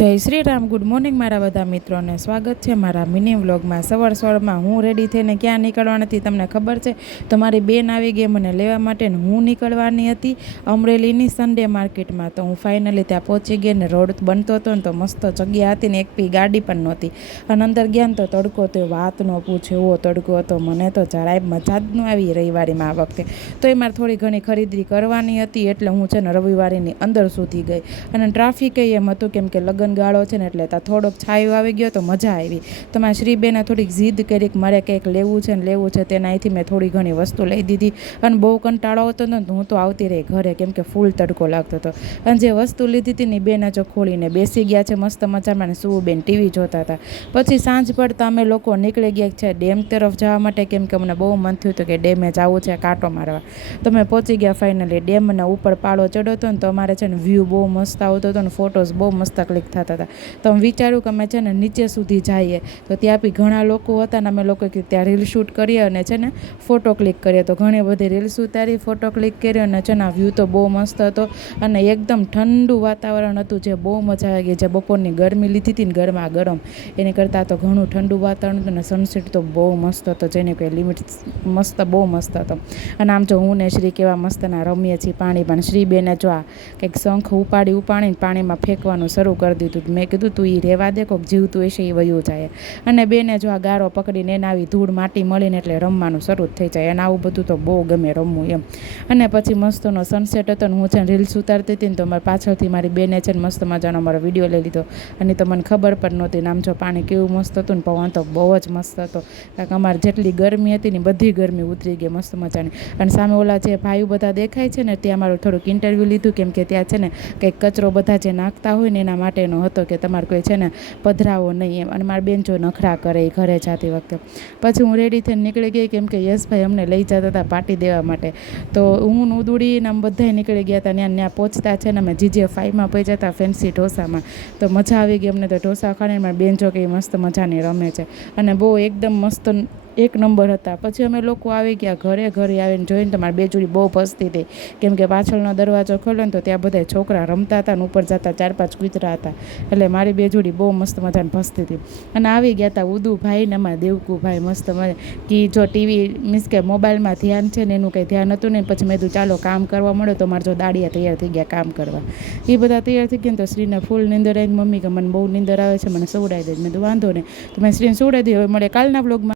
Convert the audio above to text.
જય Shri Ram. Good morning મારા બધા મિત્રોને. સ્વાગત છે મારા મિની વ્લોગમાં. સવારમાં હું રેડી થઈને ક્યાં નીકળવાની હતી તમને ખબર છે? તો મારી બેન આવી ગઈ મને લેવા માટે ને હું નીકળવાની હતી અમરેલીની સન્ડે માર્કેટમાં. તો હું ફાઇનલી ત્યાં પહોંચી ગઈ ને રોડ બનતો હતો ને તો મસ્ત જગ્યા હતી ને એક પી ગાડી પણ નહોતી. અને અંદર ગયા ને તો તડકો તો વાત ન પૂછે એવો તડકો હતો. મને તો જરાય મજા જ ન આવી રવિવારીમાં આ વખતે. તો એ મારે થોડી ઘણી ખરીદી કરવાની હતી એટલે હું છે ને રવિવારીની અંદર સુધી ગઈ. અને ટ્રાફિક એમ હતું કેમ કે લગ્ન ગાળો છે ને એટલે ત્યાં થોડોક છાયો આવી ગયો તો મજા આવી. તો મારા શ્રીબેને થોડીક જીદ કરી કે મારે કંઈક લેવું છે ને લેવું છે. તેના અહીંથી મેં થોડી ઘણી વસ્તુ લઈ દીધી. અને બહુ કંટાળો આવતો ને તો હું તો આવતી રહી ઘરે કેમ કે ફૂલ તડકો લાગતો હતો. અને જે વસ્તુ લીધી હતી ને બેન જો ખોલીને બેસી ગયા છે મસ્ત મજામાં. શું બેન ટીવી જોતા હતા. પછી સાંજ પડતા અમે લોકો નીકળી ગયા છે ડેમ તરફ જવા માટે કેમ કે અમને બહુ મન થયું હતું કે ડેમે જવું છે કાંટો મારવા. તો મેં પહોંચી ગયા ફાઇનલી ડેમના ઉપર પાળો ચડ્યો હતો ને તો અમારે છે ને વ્યૂ બહુ મસ્ત આવતો હતો ને ફોટોઝ બહુ મસ્ત ક્લિક થતા હતા. તો અમે વિચાર્યું કે અમે છે ને નીચે સુધી જઈએ. તો ત્યાં બી ઘણા લોકો હતા ને અમે લોકો ત્યાં રીલ શૂટ કરીએ અને છે ને ફોટો ક્લિક કરીએ. તો ઘણી બધી રીલ્સ ઉતારી ફોટો ક્લિક કર્યો અને છે ને વ્યૂ તો બહુ મસ્ત હતો અને એકદમ ઠંડુ વાતાવરણ હતું જે બહુ મજા આવી ગઈ. જે બપોરની ગરમી લીધી હતી ને ગરમ એની કરતાં તો ઘણું ઠંડુ વાતાવરણ હતું અને સનસેટ તો બહુ મસ્ત હતો જેની કોઈ લિમિટ મસ્ત બહુ મસ્ત હતો. અને આમ જો હું ને શ્રી કેવા મસ્તના રમીએ છીએ પાણી પણ. શ્રી બેને જો આ કંઈક શંખ ઉપાડીને પાણીમાં ફેંકવાનું શરૂ કરી દીધું. મેં કીધું તું એ રહેવા દે કોઈક જીવતું હશે એ વયું જાય. અને બેને જો આ ગારો પકડીને એને આવી ધૂળ માટી મળીને એટલે રમવાનું શરૂ જ થઈ જાય. અને આવું બધું તો બહુ ગમે રમવું એમ. અને પછી મસ્તનો સનસેટ હતો ને હું છે ને રીલ્સ ઉતારતી હતી ને તો મારી પાછળથી મારી બેને છે ને મસ્ત મજાનો મારો વિડીયો લઈ લીધો. અને તો મને ખબર પણ નહોતી. આમ જો પાણી કેવું મસ્ત હતું ને પવન તો બહુ જ મસ્ત હતો. કારણ કે અમારે જેટલી ગરમી હતી ને બધી ગરમી ઉતરી ગઈ મસ્ત મજાની. અને સામે ઓલા જે ભાઈઓ બધા દેખાય છે ને ત્યાં મારું થોડુંક ઇન્ટરવ્યૂ લીધું કેમ કે ત્યાં છે ને કંઈક કચરો બધા જે નાખતા હોય ને એના માટેનો હતો કે તમારે કોઈ છે ને પધરાવો નહીં એમ. અને મારી બેન જો નખરા કરે એ ઘરે જતી વખતે. પછી હું રેડી થઈને નીકળી ગઈ કેમ કે યશભાઈ અમને લઈ જતા હતા પાર્ટી દેવા માટે. તો હું ઉદુડીને આમ બધાય નીકળી ગયા હતા. ત્યાં પહોંચતા છે ને અમે GJ5માં પહોંચ્યા હતા ફેન્સી ઢોસામાં. તો મજા આવી ગઈ અમને તો ઢોસા ખાઈને. મારી બેન જો કે મસ્ત મજાની રમે છે અને બહુ એકદમ મસ્ત એક નંબર હતા. પછી અમે લોકો આવી ગયા ઘરે આવીને જોઈને તો મારી બે જોડી બહુ પસતી હતી કેમ કે પાછળનો દરવાજો ખોલ્યો ને તો ત્યાં બધા છોકરા રમતા હતા ને ઉપર જતા 4-5 કૂતરા હતા. એટલે મારી બે જોડી બહુ મસ્ત મજાને પસતી હતી. અને આવી ગયા હતા ઉદુભાઈ ને અમારા દેવકુભાઈ મસ્ત મજા કે જો ટીવી મીન્સ કે મોબાઈલમાં ધ્યાન છે ને એનું કંઈ ધ્યાન હતું ને. પછી મેં કીધું ચાલો કામ કરવા મળ્યો તો મારે જો દાડિયા તૈયાર થઈ ગયા કામ કરવા. એ બધા તૈયાર થઈ ગયા ને તો શ્રીને ફૂલ નીંદર આવી. મમ્મી કે મને બહુ નીંદર આવે છે મને સુવડાવી દે. મેં કીધું વાંધો નહીં. તો મેં શ્રીને સુવડાવી દીધી. હવે મળે કાલના વ્લોગમાં.